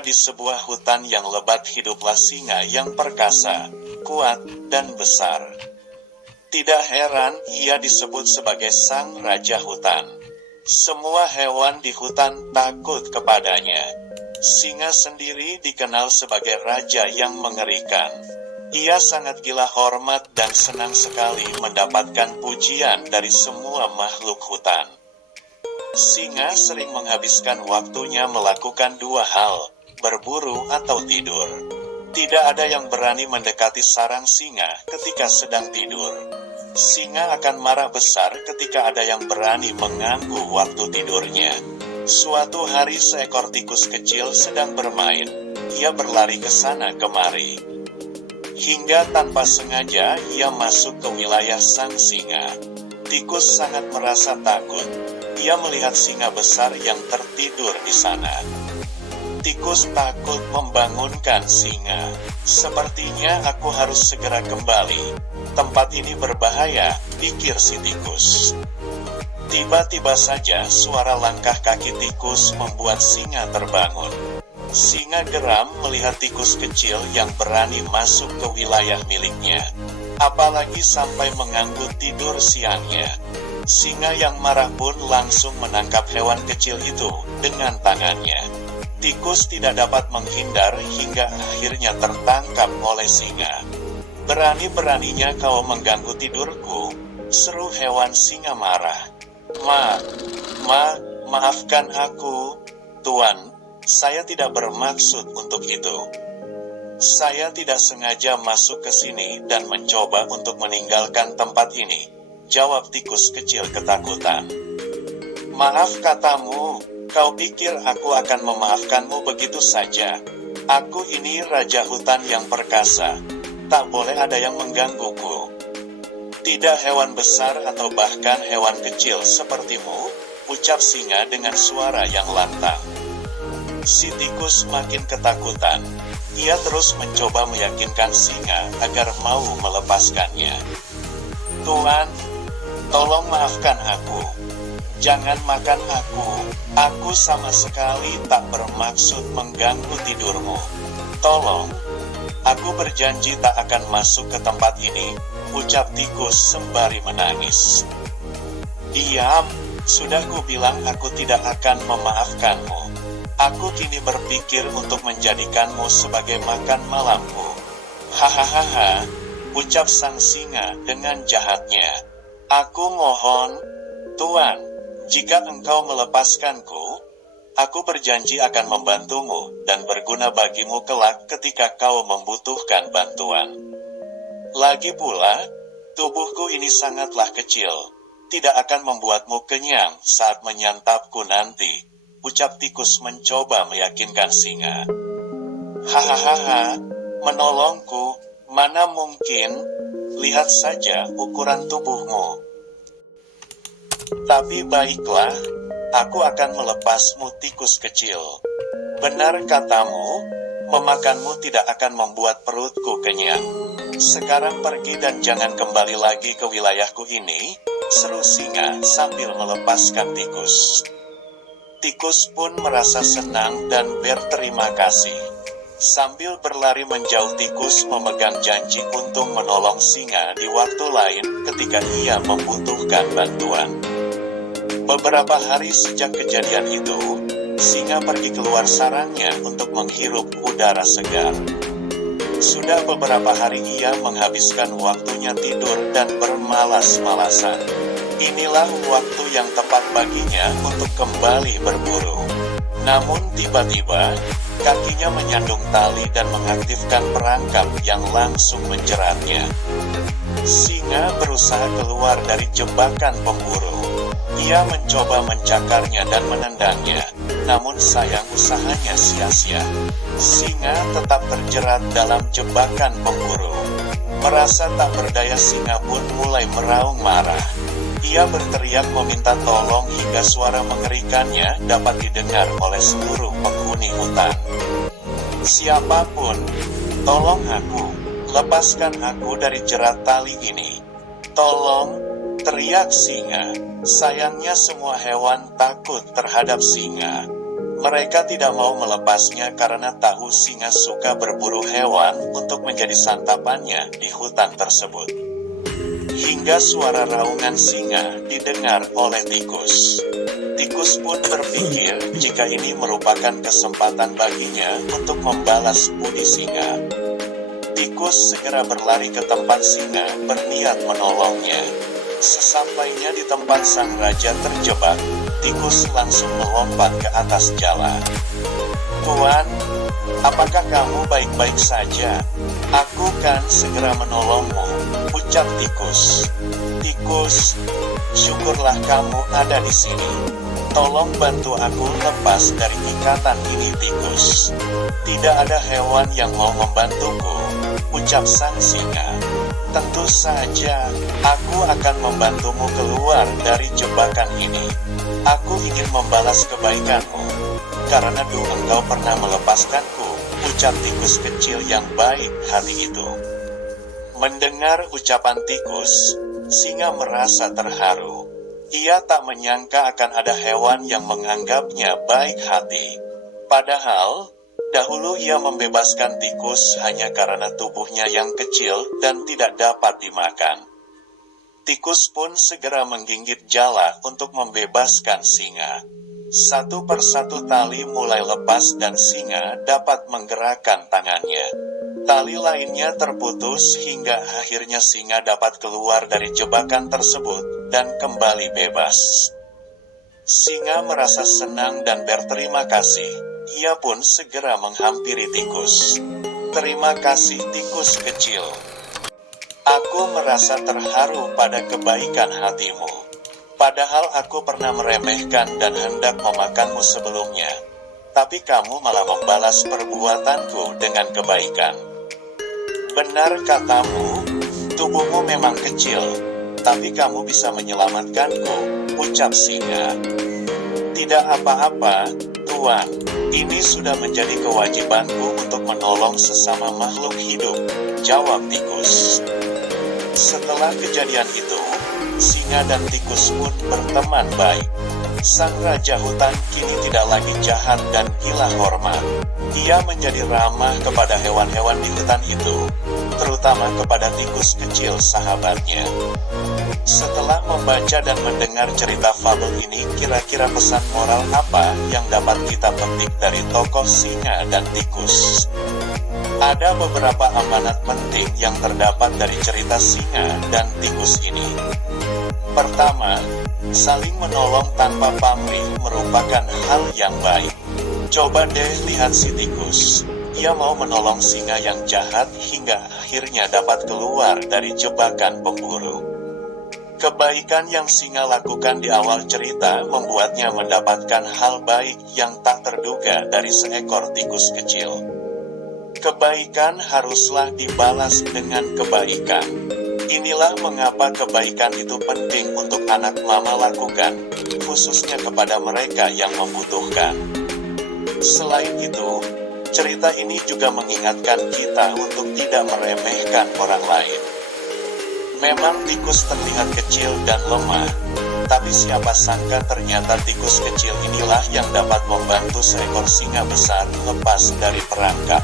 Ketika di sebuah hutan yang lebat hiduplah singa yang perkasa, kuat, dan besar. Tidak heran ia disebut sebagai sang raja hutan. Semua hewan di hutan takut kepadanya. Singa sendiri dikenal sebagai raja yang mengerikan. Ia sangat gila hormat dan senang sekali mendapatkan pujian dari semua makhluk hutan. Singa sering menghabiskan waktunya melakukan dua hal, berburu atau tidur. Tidak ada yang berani mendekati sarang singa ketika sedang tidur. Singa akan marah besar ketika ada yang berani mengganggu waktu tidurnya. Suatu hari seekor tikus kecil sedang bermain. Ia berlari ke sana kemari. Hingga tanpa sengaja ia masuk ke wilayah sang singa. Tikus sangat merasa takut. Ia melihat singa besar yang tertidur di sana. Tikus takut membangunkan singa. Sepertinya aku harus segera kembali. Tempat ini berbahaya, pikir si tikus. Tiba-tiba saja suara langkah kaki tikus membuat singa terbangun. Singa geram melihat tikus kecil yang berani masuk ke wilayah miliknya. Apalagi sampai mengganggu tidur siangnya. Singa yang marah pun langsung menangkap hewan kecil itu dengan tangannya. Tikus tidak dapat menghindar hingga akhirnya tertangkap oleh singa. Berani-beraninya kau mengganggu tidurku, seru hewan singa marah. Maafkan aku, Tuan, saya tidak bermaksud untuk itu. Saya tidak sengaja masuk ke sini dan mencoba untuk meninggalkan tempat ini, jawab tikus kecil ketakutan. Maaf katamu, kau pikir aku akan memaafkanmu begitu saja? Aku ini raja hutan yang perkasa, tak boleh ada yang menggangguku. Tidak hewan besar atau bahkan hewan kecil sepertimu, ucap singa dengan suara yang lantang. Si tikus makin ketakutan. Ia terus mencoba meyakinkan singa agar mau melepaskannya. Tuan, tolong maafkan aku. Jangan makan aku. Aku sama sekali tak bermaksud mengganggu tidurmu. Tolong, aku berjanji tak akan masuk ke tempat ini, ucap tikus sembari menangis. Diam, sudah kubilang aku tidak akan memaafkanmu. Aku kini berpikir untuk menjadikanmu sebagai makan malamku. Hahaha, ucap sang singa dengan jahatnya. Aku mohon, Tuan, jika engkau melepaskanku, aku berjanji akan membantumu dan berguna bagimu kelak ketika kau membutuhkan bantuan. Lagi pula, tubuhku ini sangatlah kecil, tidak akan membuatmu kenyang saat menyantapku nanti, ucap tikus mencoba meyakinkan singa. Hahaha, menolongku, mana mungkin, lihat saja ukuran tubuhmu. Tapi baiklah, aku akan melepasmu tikus kecil. Benar katamu, memakanmu tidak akan membuat perutku kenyang. Sekarang pergi dan jangan kembali lagi ke wilayahku ini, seru singa sambil melepaskan tikus. Tikus pun merasa senang dan berterima kasih. Sambil berlari menjauh tikus memegang janji untuk menolong singa di waktu lain ketika ia membutuhkan bantuan. Beberapa hari sejak kejadian itu, singa pergi keluar sarangnya untuk menghirup udara segar. Sudah beberapa hari ia menghabiskan waktunya tidur dan bermalas-malasan. Inilah waktu yang tepat baginya untuk kembali berburu. Namun tiba-tiba, kakinya menyandung tali dan mengaktifkan perangkap yang langsung menjeratnya. Singa berusaha keluar dari jebakan pemburu. Ia mencoba mencakarnya dan menendangnya, namun sayang usahanya sia-sia. Singa tetap terjerat dalam jebakan pemburu. Merasa tak berdaya, singa pun mulai meraung marah. Ia berteriak meminta tolong hingga suara mengerikannya dapat didengar oleh seluruh penghuni hutan. Siapapun, tolong aku, lepaskan aku dari jerat tali ini. Tolong, teriak singa. Sayangnya semua hewan takut terhadap singa. Mereka tidak mau melepasnya karena tahu singa suka berburu hewan untuk menjadi santapannya di hutan tersebut. Hingga suara raungan singa didengar oleh tikus. Tikus pun berpikir jika ini merupakan kesempatan baginya untuk membalas budi singa. Tikus segera berlari ke tempat singa, berniat menolongnya. Sesampainya di tempat sang raja terjebak, tikus langsung melompat ke atas jala. "Tuan, apakah kamu baik-baik saja? Aku kan segera menolongmu," ucap tikus. "Tikus, syukurlah kamu ada di sini. Tolong bantu aku lepas dari ikatan ini, tikus." "Tidak ada hewan yang mau membantuku," ucap sang singa. "Tentu saja, aku akan membantumu keluar dari jebakan ini. Aku ingin membalas kebaikanmu, karena dulu engkau pernah melepaskanku," ucap tikus kecil yang baik hati itu. Mendengar ucapan tikus, singa merasa terharu. Ia tak menyangka akan ada hewan yang menganggapnya baik hati. Padahal, dahulu ia membebaskan tikus hanya karena tubuhnya yang kecil dan tidak dapat dimakan. Tikus pun segera menggigit jala untuk membebaskan singa. Satu persatu tali mulai lepas dan singa dapat menggerakkan tangannya. Tali lainnya terputus hingga akhirnya singa dapat keluar dari jebakan tersebut dan kembali bebas. Singa merasa senang dan berterima kasih. Ia pun segera menghampiri tikus. "Terima kasih, tikus kecil. Aku merasa terharu pada kebaikan hatimu. Padahal aku pernah meremehkan dan hendak memakanmu sebelumnya. Tapi kamu malah membalas perbuatanku dengan kebaikan. Benar katamu, tubuhmu memang kecil, tapi kamu bisa menyelamatkanku," ucap singa. "Tidak apa-apa, Tuan. Ini sudah menjadi kewajibanku untuk menolong sesama makhluk hidup," jawab tikus. Setelah kejadian itu, singa dan tikus pun berteman baik. Sang raja hutan kini tidak lagi jahat dan gila hormat. Ia menjadi ramah kepada hewan-hewan di hutan itu, terutama kepada tikus kecil sahabatnya. Setelah membaca dan mendengar cerita fabel ini, kira-kira pesan moral apa yang dapat kita petik dari tokoh singa dan tikus? Ada beberapa amanat penting yang terdapat dari cerita singa dan tikus ini. Pertama, saling menolong tanpa pamrih merupakan hal yang baik. Coba deh lihat si tikus. Ia mau menolong singa yang jahat hingga akhirnya dapat keluar dari jebakan pemburu. Kebaikan yang singa lakukan di awal cerita membuatnya mendapatkan hal baik yang tak terduga dari seekor tikus kecil. Kebaikan haruslah dibalas dengan kebaikan. Inilah mengapa kebaikan itu penting untuk anak mama lakukan, khususnya kepada mereka yang membutuhkan. Selain itu, cerita ini juga mengingatkan kita untuk tidak meremehkan orang lain. Memang tikus terlihat kecil dan lemah, tapi siapa sangka ternyata tikus kecil inilah yang dapat membantu seekor singa besar lepas dari perangkap.